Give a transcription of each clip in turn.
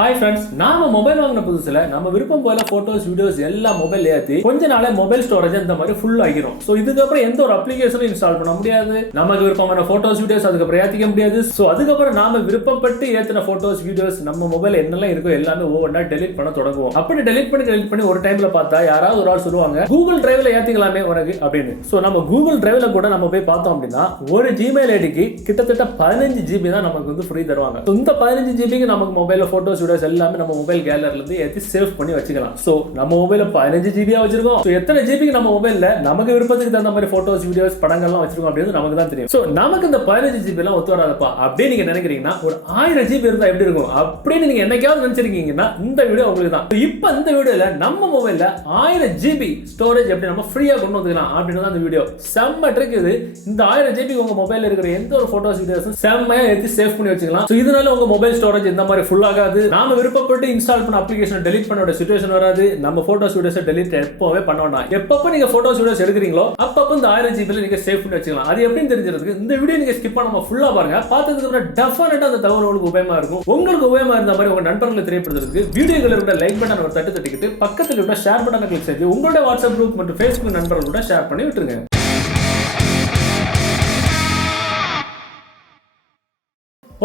Hi friends, நாம mobile வாங்கின புதுசுல நம்ம விருப்பம் போல போட்டோஸ் வீடியோஸ் எல்லாம் மொபைல் ஏற்றி கொஞ்ச நாளே மொபைல் ஸ்டோரேஜ் இந்த மாதிரி ஃபுல் ஆகிரும். ஸோ இதுக்கப்புறம் எந்த ஒரு அப்ளிகேஷனும் இன்ஸ்டால் பண்ண முடியாது. நமக்கு விருப்பமான போட்டோஸ் வீடியோஸ் அதுக்கப்புறம் ஏற்றிக்க முடியாது. ஸோ அதுக்கப்புறம் நாம விருப்பப்பட்டு ஏற்றின போட்டோஸ் வீடியோஸ் நம்ம மொபைல் என்னெல்லாம் இருக்கோ எல்லாமே ஒவ்வொன்றா டெலிட் பண்ண தொடங்குவோம். அப்படி டெலிட் பண்ணி ஒரு டைம்ல பார்த்தா யாராவது ஒரு ஆள் சொல்லுவாங்க கூகுள் டிரைவ்ல ஏற்றிக்கலாமே உனக்கு அப்படின்னு. ஸோ நம்ம கூகுள் டிரைவ்ல கூட நம்ம போய் பார்த்தோம் அப்படின்னா ஒரு ஜிமெயில் ஐடிக்கு கிட்டத்தட்ட 15 GB தான் நமக்கு வந்து ஃப்ரீ தருவாங்க. இந்த 15 GB நமக்கு மொபைல்ல போட்டோஸ் வீடியோஸ் எல்லாமே நம்ம மொபைல் கேலரில இருந்து ஏத்தி சேவ் பண்ணி வச்சுக்கலாம். சோ நம்ம மொபைல்ல 15 GB வச்சிருக்கோம். சோ எத்தனை ஜிபிக்கு நம்ம மொபைல்ல நமக்கு விருப்பத்துக்கு தகுந்த மாதிரி போட்டோஸ் வீடியோஸ் படங்கள்லாம் வச்சிருக்கோம் அப்படிங்கிறது நமக்கு தான் தெரியும். சோ நமக்கு இந்த 15 GB எல்லாம் ஒத்து வராதப்பா அப்படின்னு நீங்க நினைக்கிறீங்கன்னா ஒரு 1000 GB இருந்தா எப்படி இருக்கும் அப்படின்னு நீங்க என்னைக்காவது நினைச்சிருக்கீங்கன்னா இந்த வீடியோ உங்களுக்கு தான். இப்போ இந்த வீடியோல நம்ம மொபைல்ல 1000 GB ஸ்டோரேஜ் எப்படி நம்ம ஃப்ரீயா கொண்டு வந்துக்கலாம் அப்படின்னு தான் இந்த வீடியோ. செம்ம ட்ரிக் இது. இந்த 1000 GB உங்க மொபைல்ல இருக்கிற எந்த ஒரு போட்டோஸ் வீடியோஸும் செம்மையா ஏத்தி சேவ் பண்ணி வச்சுக்கலாம். சோ இதனால உங்க மொபைல் ஸ்டோரேஜ் இந்த மாதிரி ஃபுல் ஆகாது. நாம விருப்பப்பட்டு இன்ஸ்டால் பண்ண அப்ளிகேஷன் டெலிட் பண்ணோட சிச்சுவேஷன் வராது. நம்ம போட்டோஸ் வீடியோஸ் டெலிட் எப்பவே பண்ண வேண்டாம். எப்பப்ப நீங்க போட்டோஸ் வீடியோஸ் எடுக்கிறீங்களோ அப்பப்ப இந்த 1000 GB நீங்க சேவ் பண்ணி வச்சுக்கலாம். அது எப்படின்னு தெரிஞ்சிருக்கு இந்த வீடியோ நீங்க ஸ்கிப் பண்ணாம ஃபுல்லா பாருங்க. பார்த்ததுக்கு அப்புறம் டெஃபினட்டா அந்த தகவல் உங்களுக்கு உபயோகமா இருக்கும். உங்களுக்கு உபயோகமா இருந்த மாதிரி உங்க நண்பர்களுக்கு தெரியப்படுத்துறதுக்கு வீடியோல இருக்க லைக் பட்டன் ஒரு தட்டு தட்டிக்கிட்டு பக்கத்துல இருக்க ஷேர் பட்டனை கிளிக் செய்து உங்களோட வாட்ஸ்அப் குரூப் மற்றும் Facebook நண்பர்களோட ஷேர் பண்ணி விட்டுருங்க.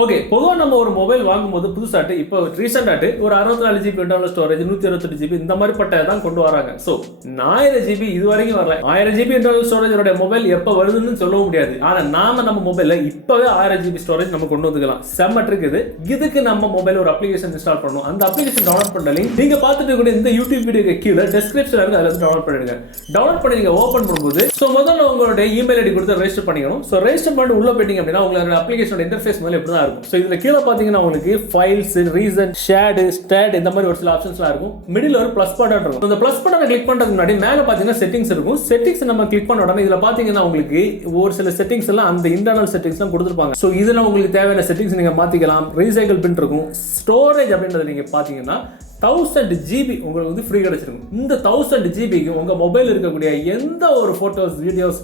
ஓகே, பொதுவாக நம்ம ஒரு மொபைல் வாங்கும்போது புதுசாட்டு இப்போ ரீசெண்டாட்டு ஒரு 64 GB இன்டர்னல் ஸ்டோரேஜ் 128 GB இந்த மாதிரி பட்டை தான் கொண்டு வராங்க. ஸோ 1000 GB இது வரைக்கும் வரல. 1000 GB இன்டர்னல் ஸ்டோரேஜோட மொபைல் எப்போ வருதுன்னு சொல்ல முடியாது. ஆனால் நாம நம்ம மொபைலில் இப்போவே 1000 GB ஸ்டோரேஜ் நம்ம கொண்டு வந்துக்கலாம். செம்ம ட்ரிக் இது. இதுக்கு நம்ம மொபைல் ஒரு அப்ளிகேஷன் இன்ஸ்டால் பண்ணணும். அந்த அப்ளிகேஷன் டவுன்லோட் பண்ண லிங்க் நீங்க பார்த்துட்டு கூட இந்த யூடியூப் வீடியோக்கு கீழே டிஸ்கிரிப்ஷன்ல இருக்கு. அதில் டவுன்லோட் பண்ணிடுங்க. டவுன்லோட் பண்ணி நீங்க ஓப்பன் பண்ணும்போது ஸோ முதல்ல உங்களுடைய இமெயில் ஐடி கொடுத்து ரெஜிஸ்டர் பண்ணிக்கணும். ஸோ ரெஜிஸ்டர் பண்ணி உள்ள போயிட்டீங்க அப்படின்னா உங்களோட அப்ளிகேஷனோட இன்டர்ஃபேஸ் மேலே எப்படி தான் இருக்கும். ஸோ இதுல கீழே பாத்தீங்கன்னா உங்களுக்கு ஃபைல்ஸ், ரீசன், ஷேர்டு, ஸ்டாட் இந்த மாதிரி ஒரு சில ஆப்ஷன்ஸ்லாம் இருக்கும். மிடில் ஒரு பிளஸ் பட்டன் இருக்கும். அந்த பிளஸ் பட்டனை கிளிக் பண்றதுக்கு முன்னாடி மேல பாத்தீங்கன்னா செட்டிங்ஸ் இருக்கும். செட்டிங்ஸ் நம்ம கிளிக் பண்ண உடனே இதுல பாத்தீங்கன்னா உங்களுக்கு ஒரு சில செட்டிங்ஸ் எல்லாம் அந்த இன்டர்னல் செட்டிங்ஸ் எல்லாம் கொடுத்துருப்பாங்க. ஸோ இதுல உங்களுக்கு தேவையான செட்டிங்ஸ் நீங்க மாத்திக்கலாம். ரீசைக்கிள் பின் இருக்கும். ஸ்டோரேஜ் அப்படின்றத நீங்க பாத்தீங்கன்னா 1000 GB உங்களுக்கு வந்து ஃப்ரீ கிடைச்சிருக்கும். இந்த 1000 GBக்கு உங்க மொபைல் இருக்கக்கூடிய எந்த ஒரு போட்டோஸ், வீடியோஸ்,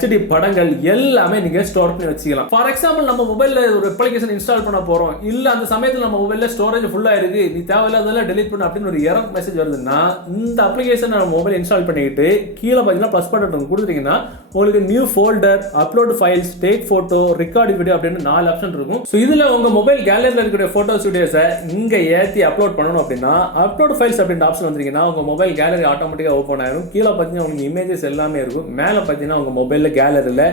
HD படங்கள் எல்லாமே நீங்க ஸ்டோர் பண்ணி வச்சுக்கலாம். ஃபார் எக்ஸாம்பிள் நம்ம மொபைல்ல ஒரு அப்ளிகேஷன் இன்ஸ்டால் பண்ண போறோம், இல்ல அந்த சமயத்துல நம்ம மொபைல்ல ஸ்டோரேஜ் ஃபுல்லா இருக்கு, நீ தேவையில்லாததெல்லாம் டெலீட் பண்ணு அப்படின்னு ஒரு எரர் மெசேஜ் வருதுன்னா இந்த அப்ளிகேஷன் நம்ம மொபைல் இன்ஸ்டால் பண்ணிக்கிட்டு கீழே பாத்தீங்கன்னா பிளஸ் பட்டன் கொடுத்துட்டீங்கன்னா உங்களுக்கு new folder, upload files, take photo, record video அப்படின்னு 4 ஆப்ஷன் இருக்கும். ஸோ இதுல உங்க மொபைல் கேலரியில் இருக்கிற போட்டோஸ், வீடியோஸை இங்க ஏற்றி அப்லோட் பண்ணணும் அப்படின்னா அப்லோட் ஃபைல்ஸ் அப்படின்ற ஆப்ஷன் வந்தீங்கன்னா உங்க மொபைல் கேலரி ஆட்டோமேட்டிக்கா ஓபன் ஆயிடும். கீழே பார்த்தீங்கன்னா உங்களுக்கு இமேஜஸ் எல்லாமே இருக்கும். மேலே பார்த்தீங்கன்னா உங்க மொபைல்ல கேலரியில்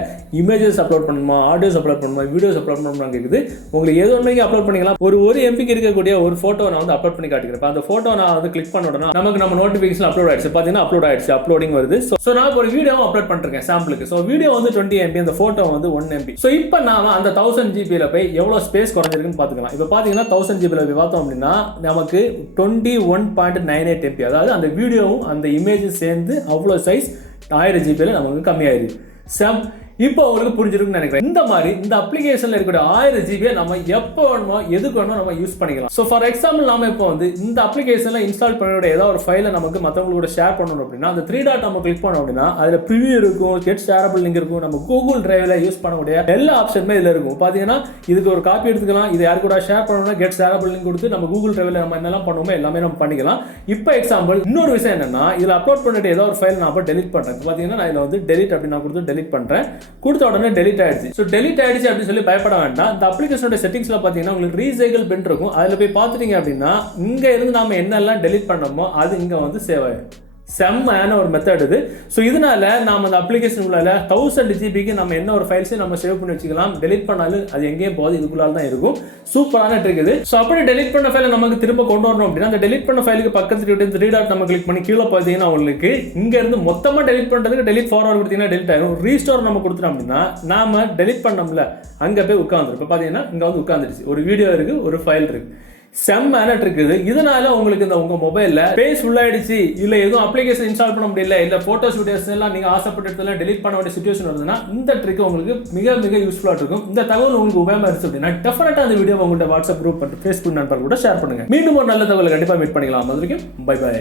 இமேஜஸ் அப்லோட் பண்ணணுமா, ஆடியோஸ் அப்லோட் பண்ணணுமா, வீடியோஸ் அப்லோட் பண்ணணுமா கேக்குது. உங்களுக்கு ஏதோ ஒன்று அப்லோட் பண்ணிக்கலாம். ஒரு MBக்கு இருக்கக்கூடிய ஒரு போட்டோ நான் வந்து அப்லோட் பண்ணி காட்டுகிறேன். அந்த போட்டோ நான் வந்து கிளிக் பண்ண உடனே நமக்கு நம்ம நோட்டிபிகேஷன் அப்லோட் ஆயிடுச்சு. பார்த்தீங்கன்னா அப்லோட் ஆயிடுச்சு, அப்லோடிங் வருது. ஸோ நான் ஒரு வீடியோ அப்லோட் பண்ணிருக்கேன் சாம்பிளுக்கு. ஸோ வீடியோ வந்து 20 MB, அந்த போட்டோ வந்து 1 MB. ஸோ இப்போ நாம அந்த 1000 GB போய் எவ்வளவு ஸ்பேஸ் குறைஞ்சிருக்குன்னு பார்த்துக்கலாம். இப்போ பார்த்தீங்கன்னா 1000 GB போய் பார்த்தோம் அப்படின்னா நமக்கு 21.98 MB, அதாவது அந்த வீடியோவும் அந்த இமேஜும் சேர்ந்து அவ்வளோ சைஸ் 1000 GB நமக்கு கம்மியாயிருது. இப்போ உங்களுக்கு புரிஞ்சிருக்குன்னு நினைக்கிறேன். இந்த மாதிரி இந்த அப்ளிகேஷன்ல இருக்கிற 1000 GB நம்ம எப்போ வேணுமோ எதுக்கு வேணுமோ நம்ம யூஸ் பண்ணிக்கலாம். ஸோ ஃபார் எக்ஸாம்பிள் நாம இப்போ வந்து இந்த அப்ளிகேஷன்ல இன்ஸ்டால் பண்ணோட ஏதாவது ஒரு ஃபைலை நமக்கு மற்றவங்களோட ஷேர் பண்ணணும் அப்படின்னா அந்த 3 டாட் நம்ம கிளிக் பண்ணோம் அப்படின்னா அதுல ப்ரிவியூ இருக்கும், கெட் ஷேரபிள் லிங்க் இருக்கும். நம்ம கூகுள் டிரைவ்ல யூஸ் பண்ணக்கூடிய எல்லா ஆப்ஷனுமே இதுல இருக்கும். பாத்தீங்கன்னா இதுக்கு ஒரு காப்பி எடுத்துக்கலாம். இது யாரு கூட ஷேர் பண்ணணும்னா கெட் ஷேரபிள் லிங்க் கொடுத்து நம்ம கூகுள் டிரைவ்ல நம்ம என்னெல்லாம் பண்ணுவோமோ எல்லாமே நம்ம பண்ணிக்கலாம். இப்போ எக்ஸாம்பிள் இன்னொரு விஷயம் என்னன்னா இதுல அப்லோட் பண்ணிட்டு ஏதாவது ஒரு ஃபைல் நான் அப்போ டெலிட் பண்றேன். பாத்தீங்கன்னா நான் இதுல வந்து டெலிட் அப்படின்னு நான் கொடுத்து டெலிட் பண்றேன். கொடுத்த உடனே டெலிட் ஆயிடுச்சு. ஸோ டெலிட் ஆயிடுச்சு அப்படின்னு சொல்லி பயப்பட வேண்டாம். இந்த அப்ளிகேஷனோட செட்டிங்ஸ்ல பாத்தீங்கன்னா உங்களுக்கு ரீசைக்கிள் பின் இருக்கும். அதுல போய் பார்த்துட்டீங்க அப்படின்னா இங்க இருந்து நாம என்னெல்லாம் டெலிட் பண்ணோமோ அது இங்க வந்து சேவ் ஆயிடும். செம்மையான ஒரு மெத்தட் இது. ஸோ இதனால நாம அந்த அப்ளிகேஷன் உள்ள 1000 GBக்கு நம்ம என்ன ஒரு ஃபைல்ஸையும் நம்ம சேவ் பண்ணி வச்சுக்கலாம். டெலிட் பண்ணாலும் அது எங்கேயும் போகுது, இதுக்குள்ளால தான் இருக்கும். சூப்பரான ட்ரிக் இது. ஸோ அப்படி டெலிட் பண்ண ஃபைலை நமக்கு திரும்ப கொண்டு வரணும் அப்படின்னா அந்த டெலிட் பண்ண ஃபைலுக்கு பக்கத்துல 3 டாட் நம்ம கிளிக் பண்ணி கீழே பார்த்தீங்கன்னா உங்களுக்கு இங்க இருந்து மொத்தமா டெலிட் பண்றதுக்கு டெலிட் ஃபார்வர்ட் கொடுத்தீங்கன்னா டெலிட் ஆயிடும். ரீஸ்டோர் நம்ம கொடுத்துட்டோம் அப்படின்னா நாம டெலிட் பண்ணோம்ல அங்க போய் உட்காந்துரும். இப்போ பாத்தீங்கன்னா இங்க வந்து உட்காந்துருச்சு. ஒரு வீடியோ இருக்கு, ஒரு ஃபைல் இருக்கு. செம்மையான ட்ரிக் இது. இதனால உங்களுக்கு இந்த உங்க மொபைல்ல ஸ்பேஸ் ஃபுல் ஆயிடுச்சு, இல்ல எதுவும் அப்ளிகேஷன் இன்ஸ்டால் பண்ண முடியல, இல்ல போட்டோஸ் வீடியோஸ் எல்லாம் நீங்க ஆசைப்பட்டதுல டெலிட் பண்ண வேண்டிய சிச்சுவேஷன் வருதுன்னா இந்த ட்ரிக் உங்களுக்கு மிக மிக யூஸ்ஃபுல்லா இருக்கும். இந்த தகவல் உங்களுக்கு உபயோகமா இருந்துச்சு அப்படின்னா டெஃபினட்டா அந்த வீடியோ உங்களோட வாட்ஸ்அப் குரூப் மற்றும் Facebook நண்பர்கள் கூட ஷேர் பண்ணுங்க. மீண்டும் ஒரு நல்ல தகவலை கண்டிப்பா மீட் பண்ணிக்கலாம். அது வரைக்கும் பை பை.